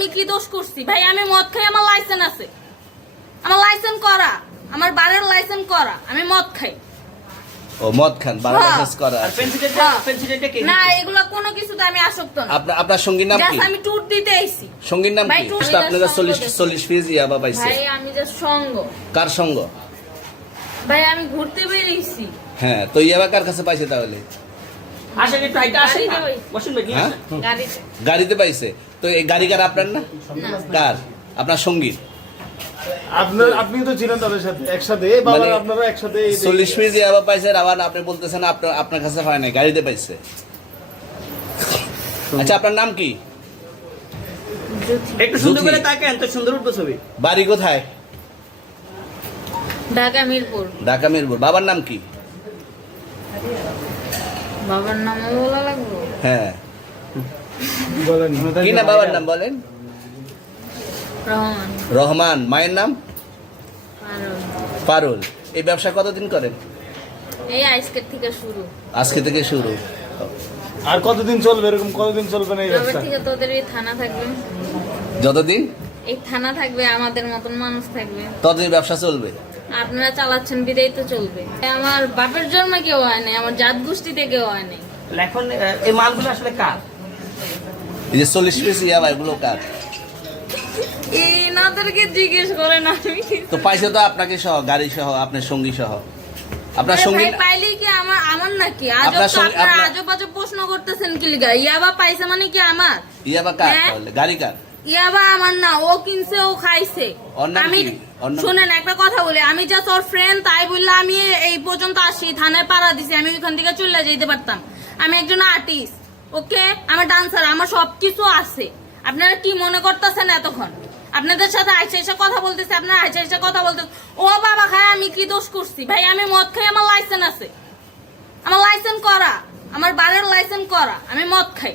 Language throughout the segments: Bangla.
আমি কি দোষ করছি ভাই? আমি মদ খাই, আমার লাইসেন্স আছে, আমার লাইসেন্স করা, আমার বারের লাইসেন্স করা, আমি মদ খাই। ও মদ খান, বারের লাইসেন্স করা। আর পেন্সিলটা কে না, দিছে? এগুলা কোনো কিছুতে আমি আসক্ত না। আপনার সঙ্গীর নাম কি? জাস্ট আমি ট্যুর দিতে আইছি। সঙ্গীর নাম ভাই, কি? টুর আপনারা দিতে 40 পিস ইয়াবা পাইছে। ভাই আমি জাস্ট সঙ্গ। কার সঙ্গ? ভাই আমি ঘুরতে বেরিয়েছি। হ্যাঁ, তো ইয়াবা কার কাছে পাইছে তাহলে? আসেন একটু হাইটা আসেন না। গাড়িতে ভাই। বসুন ভাই, নিয়ে হ্যাঁ? আসেন। গাড়িতে গাড়িতে পাইছে। তো এই গাড়ি কার, আপনার না? না। কার? আপনার সঙ্গী? আপনি তো ছিলেন তাদের সাথে একসাথে, বাবা মানে আপনারা একসাথে 40 পিস ইয়াবা পাইছে, আবার আপনি বলতেছেন আপনার কাছে হয় নাই, গাড়িতে পাইছে। আচ্ছা, আপনার নাম কি? জ্যোতি। একটু সুন্দর করে জ্যোতি। তাকান, তো সুন্দর উঠবে ছবি। বাড়ি কোথায়? ঢাকা মিরপুর। ঢাকা মিরপুর। বাবার নাম কি? বাবার নামও বলা লাগবে? হ্যাঁ, বলেন কি না বাবার নাম বলেন? রহমান। রহমান। মায়ের নাম? আর পারুল। এই ব্যবসা কতদিন করেন? এই আজকের থেকে শুরু। আজকে থেকে শুরু। আর কতদিন চলবে, এরকম কতদিন চলবে না এই তবে ব্যবসা? থেকে তোদের এই থানা থাকবে, যতদিন এই থানা থাকবে, আমাদের মতন মানুষ থাকবে। ততদিন ব্যবসা চলবে। আপনারা চালাচ্ছেন বিদায় তো চলবে। আমার বাপের জন্মে কেউ হয় নাই, আমার জাত গোষ্ঠীতে কেউ হয় নাই। তাহলে এখন এই মালগুলো আসলে কার? এই যে 40 পিস ইয়াবা, এগুলো কার? এনাদেরকে জিজ্ঞেস করেন, আমি কি তো পাইছে তো আপনাকে সহ, গাড়ি সহ, আপনার সঙ্গী সহ। আপনার আরে সঙ্গী ভাই, পাইলেই কি আমার নাকি? আজব আপনার তো সঙ্গে- আপনারা আপনার- আজব আজব প্রশ্ন করতেছেন কি লিগা? ইয়াবা পাইছে মানে কি আমার? ইয়াবা কার হ্যাঁ? তাহলে? গাড়ি কার? ইয়াবা আমার না, ও কিনছে, ও খাইছে। ওর নাম আমি কি? ওর নাম- শুনেন একটা কথা বলি, আমি জাস্ট ওর ফ্রেন্ড, তাই বললে আমি এই পর্যন্ত আসি, থানায় পাড়া দিছি, আমি ওইখান থেকে চলে যেতে পারতাম। আমি একজন আর্টিস্ট, ওকে, আমার ডান্সার, আমার সবকিছু আছে। আপনারা কি মনে করতেছেন এতক্ষণ? আপনাদের সাথে আইসা এসে কথা বলতেছে, আপনারা আইসা এসে কথা বলতেছে। ও বাবা খায়, আমি কি দোষ করছি ভাই? আমি মদ খাই, আমার লাইসেন্স আছে, আমার লাইসেন্স করা, আমার বারের লাইসেন্স করা, আমি মদ খাই।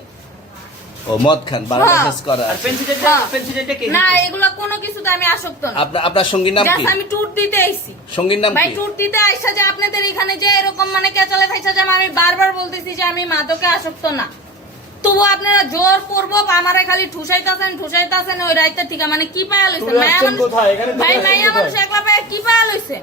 ও মদ খান, বারের হ্যাঁ। লাইসেন্স করা। আর পেন্সিলটা কে না, দিছে? এগুলা কোনো কিছুতে আমি আসক্ত না। আপনার সঙ্গীর নাম কি? জাস্ট আমি ট্যুর দিতে আইছি। সঙ্গীর নাম ভাই কি? ট্যুর দিতে আইসা যে আপনাদের এখানে যে এরকম মানে কেচালে খাইসা যে আমি বারবার বলতেছি যে আমি মাদকে আসক্ত না, তবু আপনারা জোর করবো আমারে খালি ঠুসাইতাছেন ওই রাইতে থেকে। মানে কি পায়া লইছেন? ট্যুরে মায়া আসছেন মানুষ, কোথায়? এখানে ট্যুরে ভাই আসছেন মায়া কোথায়? মানুষ একলা পায়া কি পায়া লইছেন?